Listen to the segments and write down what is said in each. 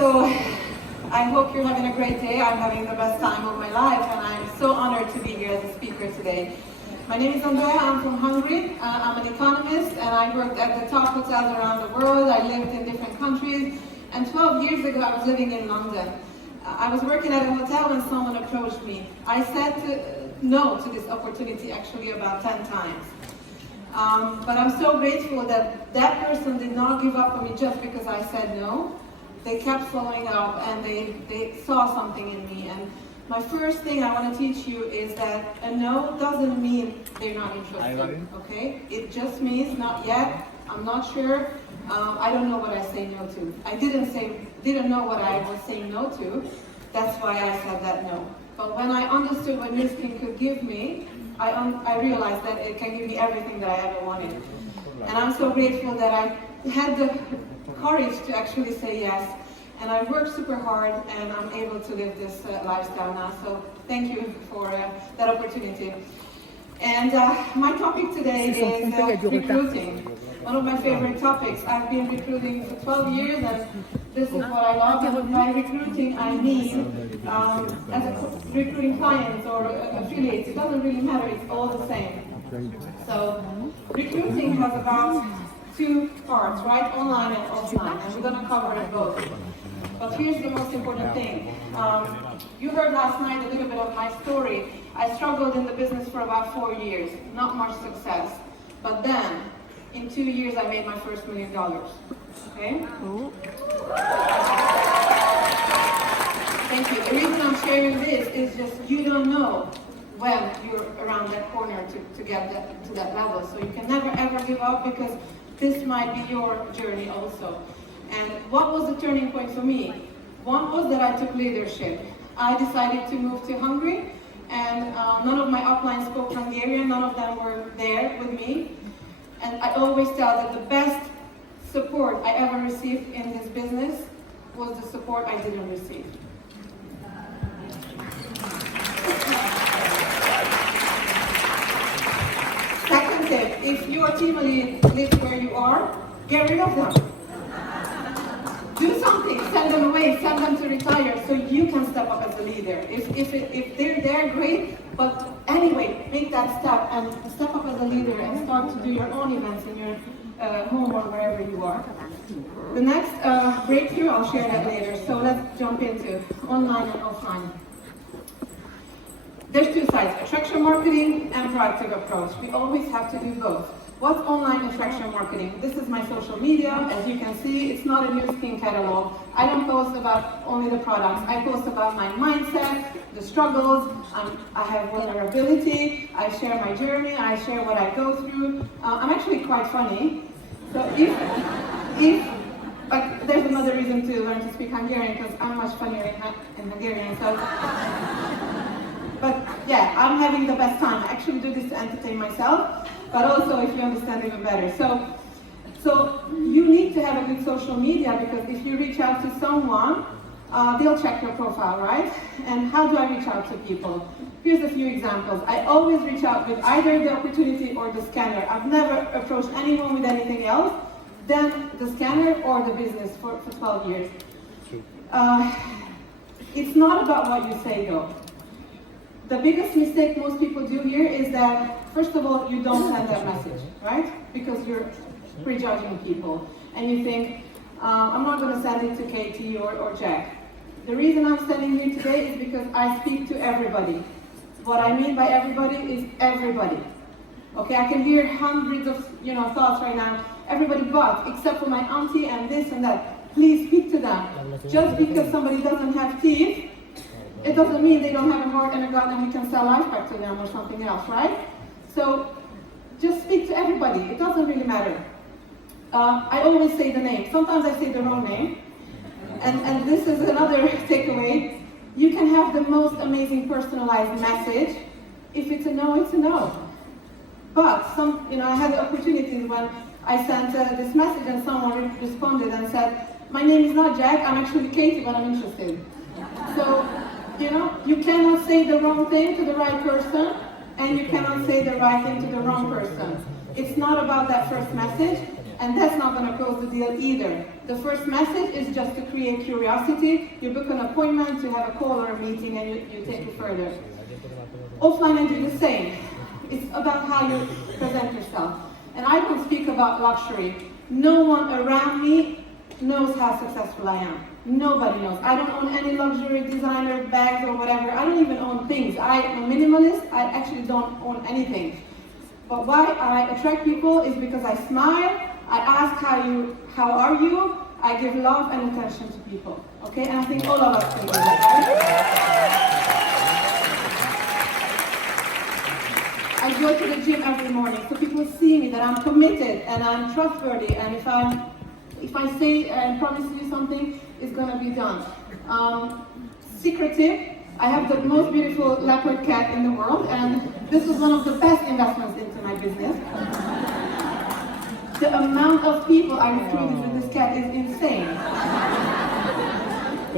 So I hope you're having a great day. I'm having the best time of my life, and I'm so honored to be here as a speaker today. My name is Andrea, I'm from Hungary. I'm an economist, and I worked at the top hotels around the world. I lived in different countries, and 12 years ago I was living in London. I was working at a hotel when someone approached me. I said no to this opportunity actually about 10 times. But I'm so grateful that that person did not give up on me just because I said no. They kept following up, and they saw something in me. And my first thing I want to teach you is that a no doesn't mean they're not interested, okay? It just means not yet, I'm not sure, I don't know what I say no to. I didn't know what I was saying no to, that's why I said that no. But when I understood what Nu Skin could give me, I realized that it can give me everything that I ever wanted. And I'm so grateful that I had the courage to actually say yes. And I worked super hard, and I'm able to live this lifestyle now. So thank you for that opportunity. And my topic today is recruiting. One of my favorite topics. I've been recruiting for 12 years, and this is what I love. And by recruiting, I mean as a recruiting clients or affiliates. It doesn't really matter. It's all the same. So recruiting has about two parts, right? Online and offline. And we're going to cover it both. But here's the most important thing. You heard last night a little bit of my story. I struggled in the business for about 4 years, not much success. But then, in 2 years, I made my first $1 million. Okay? Thank you. The reason I'm sharing this is just you don't know when you're around that corner to get to that level. So you can never ever give up, because this might be your journey also. And what was the turning point for me? One was that I took leadership. I decided to move to Hungary, and none of my uplines spoke Hungarian, none of them were there with me. And I always tell that the best support I ever received in this business was the support I didn't receive. Second tip, if your team lead lives where you are, get rid of them. Do something, send them away, send them to retire so you can step up as a leader. If they're there, great, but anyway, make that step and step up as a leader and start to do your own events in your home or wherever you are. The next breakthrough, I'll share that later, so let's jump into online and offline. There's two sides, attraction marketing and proactive approach. We always have to do both. What's online attraction marketing? This is my social media. As you can see, it's not a Nu Skin catalog. I don't post about only the products. I post about my mindset, the struggles. I have vulnerability. I share my journey. I share what I go through. I'm actually quite funny. So like, there's another reason to learn to speak Hungarian, because I'm much funnier in Hungarian. So. But yeah, I'm having the best time. I actually do this to entertain myself, but also if you understand even better. So you need to have a good social media, because if you reach out to someone, they'll check your profile, right? And how do I reach out to people? Here's a few examples. I always reach out with either the opportunity or the scanner. I've never approached anyone with anything else than the scanner or the business for 12 years. It's not about what you say though. The biggest mistake most people do here is that, first of all, you don't send that message, right? Because you're prejudging people. And you think, I'm not going to send it to Katie or Jack. The reason I'm standing here today is because I speak to everybody. What I mean by everybody is everybody. Okay, I can hear hundreds of thoughts right now. Everybody but, except for my auntie and this and that. Please speak to them. Just because somebody doesn't have teeth, it doesn't mean they don't have a heart and a gut and we can sell life back to them or something else, right? So just speak to everybody. It doesn't really matter. I always say the name. Sometimes I say the wrong name. And this is another takeaway. You can have the most amazing personalized message. If it's a no, it's a no. But I had opportunities when I sent this message and someone responded and said, my name is not Jack, I'm actually Katie, but I'm interested. So, you cannot say the wrong thing to the right person, and you cannot say the right thing to the wrong person. It's not about that first message. And that's not going to close the deal either. The first message is just to create curiosity. You book an appointment, you have a call or a meeting, and you take it further. Offline, I do the same. It's about how you present yourself. And I don't speak about luxury. No one around me knows how successful I am. Nobody knows. I don't own any luxury designer bags or whatever. I don't even own things. I'm a minimalist. I actually don't own anything. But why I attract people is because I smile, I ask how are you, I give love and attention to people. Okay? And I think all of us can do that, right? I go to the gym every morning so people see me that I'm committed and I'm trustworthy, and if I say and promise you something, it's gonna be done. Secretive. I have the most beautiful leopard cat in the world, and this was one of the best investments into my business. The amount of people I recruited with this cat is insane.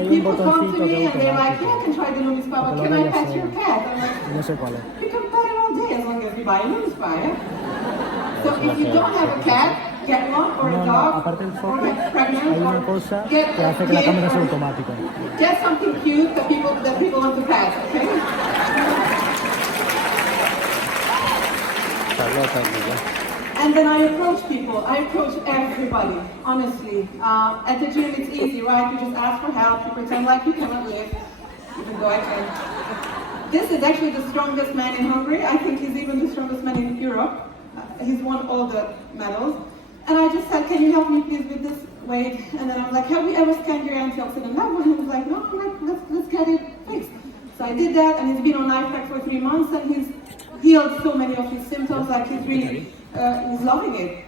People come to me and they're like, yeah, I can try the Lumi Spa, but can I pet your cat? I'm like, you can pet it all day as long as you buy a Lumi Spa, yeah? So if you don't have a cat, get one, or a dog, or get pregnant, or get a kid, get something cute that people want to pet, okay? And then I approach people. I approach everybody, honestly. At the gym, it's easy, right? You just ask for help. You pretend like you cannot lift, even though I can. This is actually the strongest man in Hungary. I think he's even the strongest man in Europe. He's won all the medals. And I just said, can you help me please with this weight? And then I was like, have we ever scanned your antioxidant level? And he was like, no, I'm like, let's get it fixed. So I did that, and he's been on IFAC for 3 months, and he's healed so many of his symptoms, like he's really, he's loving it.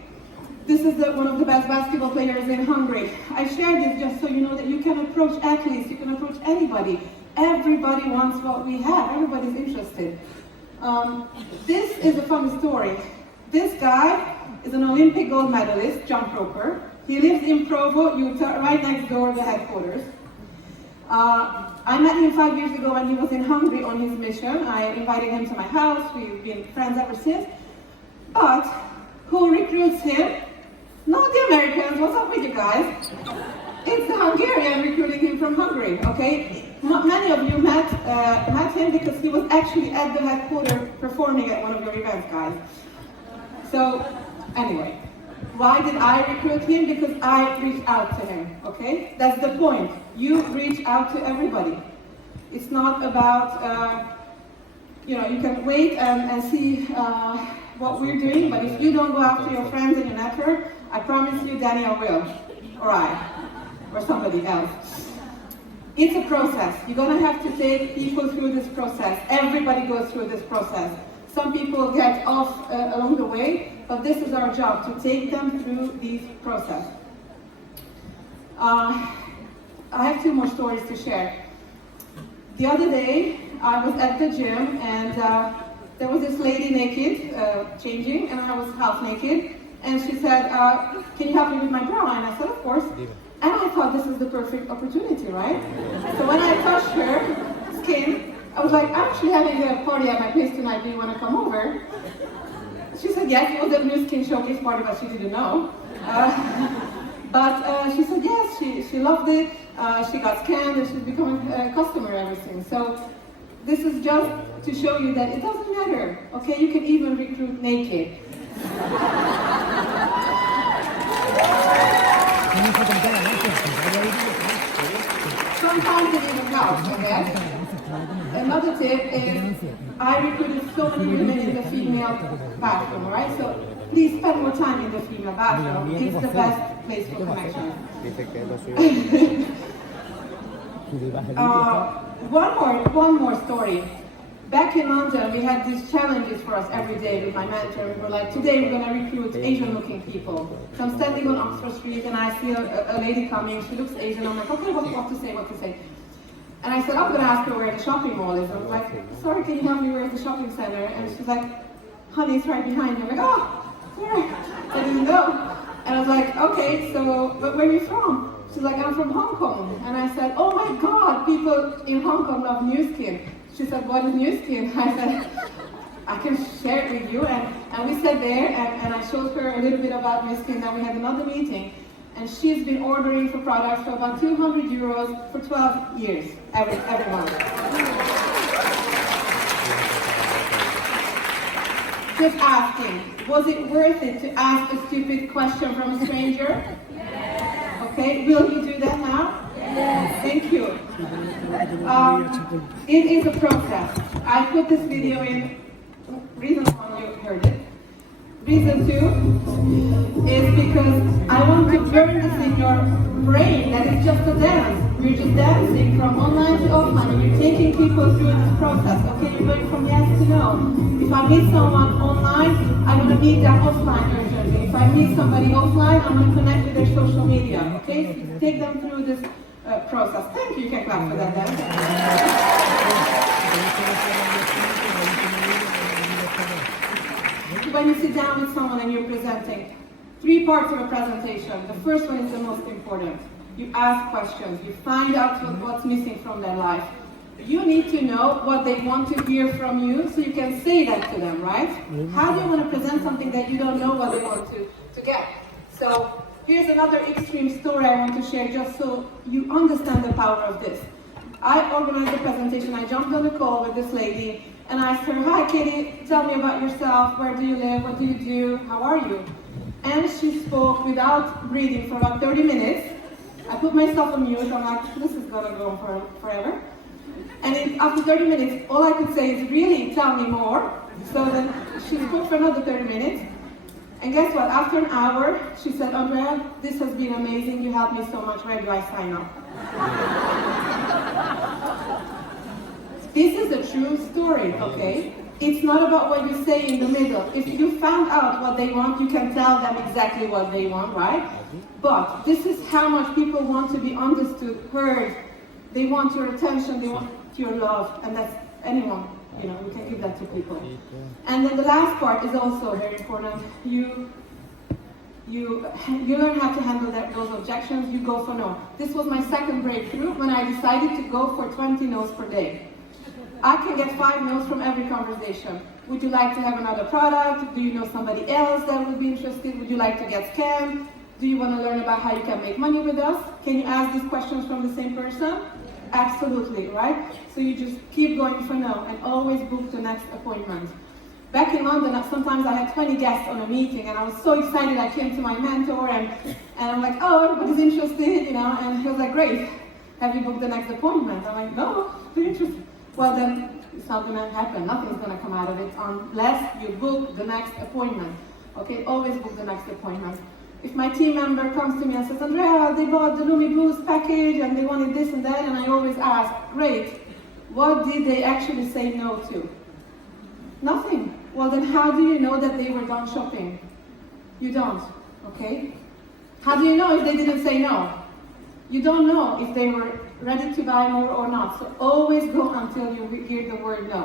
This is one of the best basketball players in Hungary. I shared this just so you know that you can approach athletes, you can approach anybody. Everybody wants what we have, everybody's interested. This is a funny story. This guy is an Olympic gold medalist, jump roper. He lives in Provo, Utah, right next door to the headquarters. I met him 5 years ago when he was in Hungary on his mission. I invited him to my house. We've been friends ever since. But who recruits him? Not the Americans. What's up with you guys? It's the Hungarian recruiting him from Hungary, okay? Not many of you met him because he was actually at the headquarters performing at one of your events, guys. So, anyway, why did I recruit him? Because I reached out to him, okay? That's the point. You reach out to everybody. It's not about, you can wait and see what we're doing, but if you don't go after your friends and your network, I promise you Daniel will, or I, or somebody else. It's a process. You're gonna have to take people through this process. Everybody goes through this process. Some people get off along the way, but this is our job, to take them through this process. I have 2 more stories to share. The other day, I was at the gym, and there was this lady naked, changing, and I was half naked, and she said, can you help me with my bra? And I said, of course. And I thought this is the perfect opportunity, right? So when I touched her skin, I was like, I'm actually having a party at my place tonight, do you want to come over? She said yes, it was a new skin showcase party, but she didn't know. But she said yes, she loved it, she got scanned, and she's becoming a customer ever since. So this is just to show you that it doesn't matter, okay? You can even recruit naked. Sometimes it even helps, okay? Another tip is, I recruited so many women in the female bathroom, right? So please spend more time in the female bathroom. It's the best place for connection. One more story. Back in London, we had these challenges for us every day with my mentor. We were like, today we're going to recruit Asian-looking people. So I'm standing on Oxford Street and I see a lady coming. She looks Asian. I'm like, okay, what to say? And I said, I'm going to ask her where the shopping mall is. I was like, sorry, can you help me, where's the shopping center? And she's like, honey, it's right behind you. I'm like, oh, sorry, I didn't know. And I was like, okay, so, but where are you from? She's like, I'm from Hong Kong. And I said, oh my God, people in Hong Kong love Nu Skin. She said, what is Nu Skin? I said, I can share it with you. And we sat there, and I showed her a little bit about my skin. Then we had another meeting, and she's been ordering for products for about 200 euros for 12 years, every month. Just asking, was it worth it to ask a stupid question from a stranger? Yes. Okay, will you do that now? Yes. Thank you. It is a process. I put this video in. Reason one, you heard it. Reason two is because I want to burn this in your brain that it's just a dance. You're just dancing from online to offline, and you're taking people through this process. Okay, you're going from yes to no. If I meet someone online, I want to meet them offline urgently. If I meet somebody offline, I'm going to connect with their social media. Okay, so take them through this process. Thank you. You can clap for that then. When you sit down with someone and you're presenting, 3 parts of a presentation. The first one is the most important. You ask questions. You find out what's missing from their life. You need to know what they want to hear from you so you can say that to them, right? How do you want to present something that you don't know what they want to get? So here's another extreme story I want to share just so you understand the power of this. I organized a presentation. I jumped on a call with this lady and I asked her, "Hi Katie, tell me about yourself. Where do you live? What do you do? How are you?" And she spoke without breathing for about 30 minutes. I put myself on mute. I'm like, this is gonna go on forever. And after 30 minutes, all I could say is, "Really, tell me more." So then she spoke for another 30 minutes. And guess what? After an hour, she said, "Andrea, this has been amazing. You helped me so much. Where do I sign up?" This is a true story, okay? It's not about what you say in the middle. If you found out what they want, you can tell them exactly what they want, right? But this is how much people want to be understood, heard. They want your attention, they want your love, and that's anyone, you know, we can give that to people. And then the last part is also very important. You learn how to handle those objections, you go for no. This was my second breakthrough when I decided to go for 20 no's per day. I can get 5 no's from every conversation. Would you like to have another product? Do you know somebody else that would be interested? Would you like to get scammed? Do you want to learn about how you can make money with us? Can you ask these questions from the same person? Absolutely, right? So you just keep going for no and always book the next appointment. Back in London, sometimes I had 20 guests on a meeting and I was so excited. I came to my mentor and I'm like, "Oh, everybody's interested, you know," and he was like, "Great, have you booked the next appointment?" I'm like, "No, they're interested." Well, then it's not going to happen. Nothing's going to come out of it unless you book the next appointment. Okay, always book the next appointment. If my team member comes to me and says, "Andrea, they bought the Lumi Boost package and they wanted this and that," and I always ask, "Great, what did they actually say no to?" Nothing. Well, then how do you know that they were done shopping? You don't, okay? How do you know if they didn't say no? You don't know if they were ready to buy more or not. So always go until you hear the word no.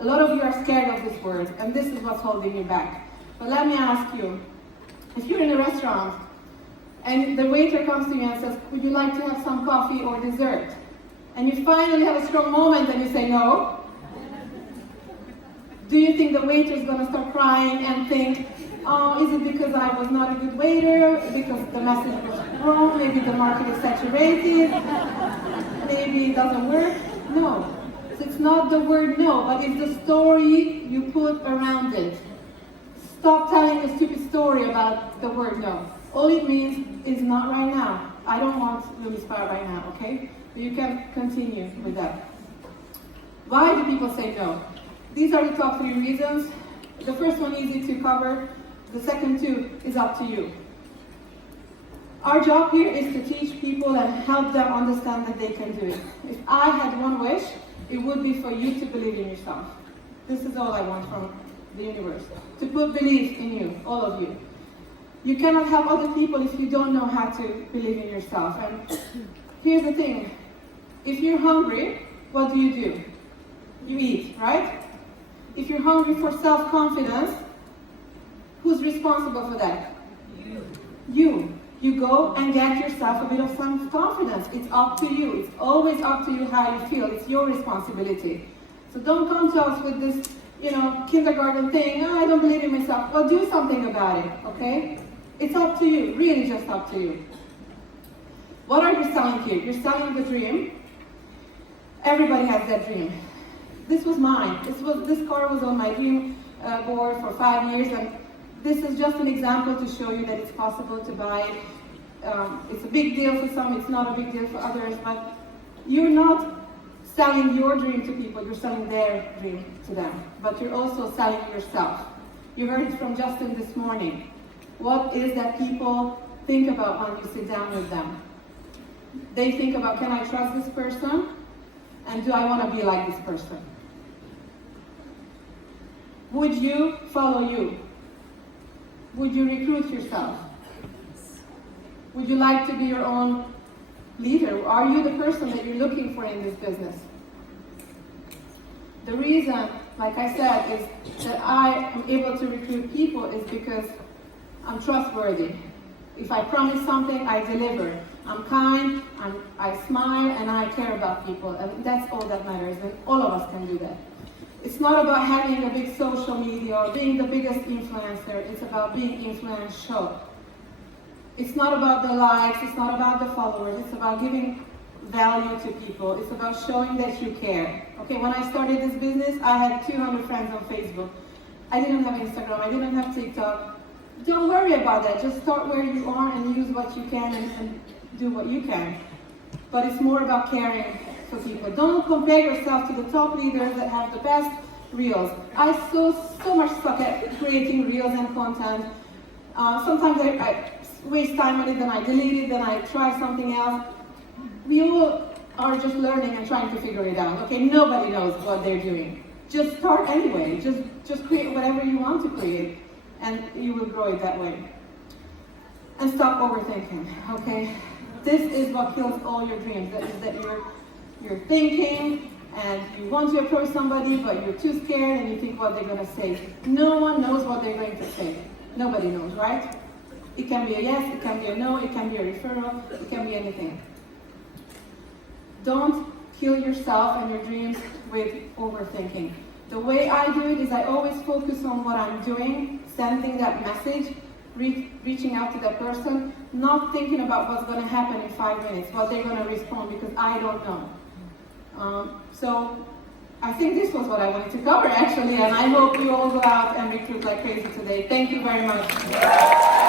A lot of you are scared of this word, and this is what's holding you back. But let me ask you, if you're in a restaurant and the waiter comes to you and says, "Would you like to have some coffee or dessert?" and you finally have a strong moment and you say no, do you think the waiter is going to start crying and think, "Oh, is it because I was not a good waiter? Because the message was wrong? Maybe the market is saturated? Maybe it doesn't work?" No. It's not the word no, but it's the story you put around it. Stop telling a stupid story about the word no. All it means is not right now. I don't want Lumi Spa right now, okay? So you can continue with that. Why do people say no? These are the top 3 reasons. The first one easy to cover. The second 2 is up to you. Our job here is to teach people and help them understand that they can do it. If I had one wish, it would be for you to believe in yourself. This is all I want from the universe. To put belief in you, all of you. You cannot help other people if you don't know how to believe in yourself. And here's the thing. If you're hungry, what do? You eat, right? If you're hungry for self-confidence, who's responsible for that? You. You go and get yourself a bit of self-confidence. It's up to you. It's always up to you how you feel. It's your responsibility. So don't come to us with this, kindergarten thing, oh, I don't believe in myself. Well, do something about it, okay? It's up to you, really just up to you. What are you selling here? You're selling the dream. Everybody has that dream. This was mine. This car was on my dream board for 5 years, and this is just an example to show you that it's possible to buy it. It's a big deal for some, it's not a big deal for others, but you're not selling your dream to people, you're selling their dream to them. But you're also selling yourself. You heard it from Justin this morning. What is that people think about when you sit down with them? They think about, can I trust this person? And do I want to be like this person? Would you follow you? Would you recruit yourself? Would you like to be your own leader? Are you the person that you're looking for in this business? The reason, like I said, is that I am able to recruit people is because I'm trustworthy. If I promise something, I deliver. I'm kind, I smile, and I care about people, and that's all that matters, and all of us can do that. It's not about having a big social media or being the biggest influencer, it's about being influential. It's not about the likes, it's not about the followers, it's about giving value to people, it's about showing that you care. Okay, when I started this business, I had 200 friends on Facebook. I didn't have Instagram, I didn't have TikTok. Don't worry about that, just start where you are and use what you can and do what you can. But it's more about caring for people. Don't compare yourself to the top leaders that have the best reels. I so much suck at creating reels and content. Sometimes I waste time on it, then I delete it, then I try something else. We all are just learning and trying to figure it out. Okay, nobody knows what they're doing. Just start anyway. Just create whatever you want to create, and you will grow it that way. And stop overthinking. Okay, this is what kills all your dreams. That is that you're thinking and you want to approach somebody, but you're too scared and you think what they're going to say. No one knows what they're going to say. Nobody knows, right? It can be a yes, it can be a no, it can be a referral, it can be anything. Don't kill yourself and your dreams with overthinking. The way I do it is I always focus on what I'm doing, sending that message, reaching out to that person, not thinking about what's going to happen in 5 minutes, what they're going to respond, because I don't know. So I think this was what I wanted to cover actually, and I hope you all go out and recruit like crazy today. Thank you very much.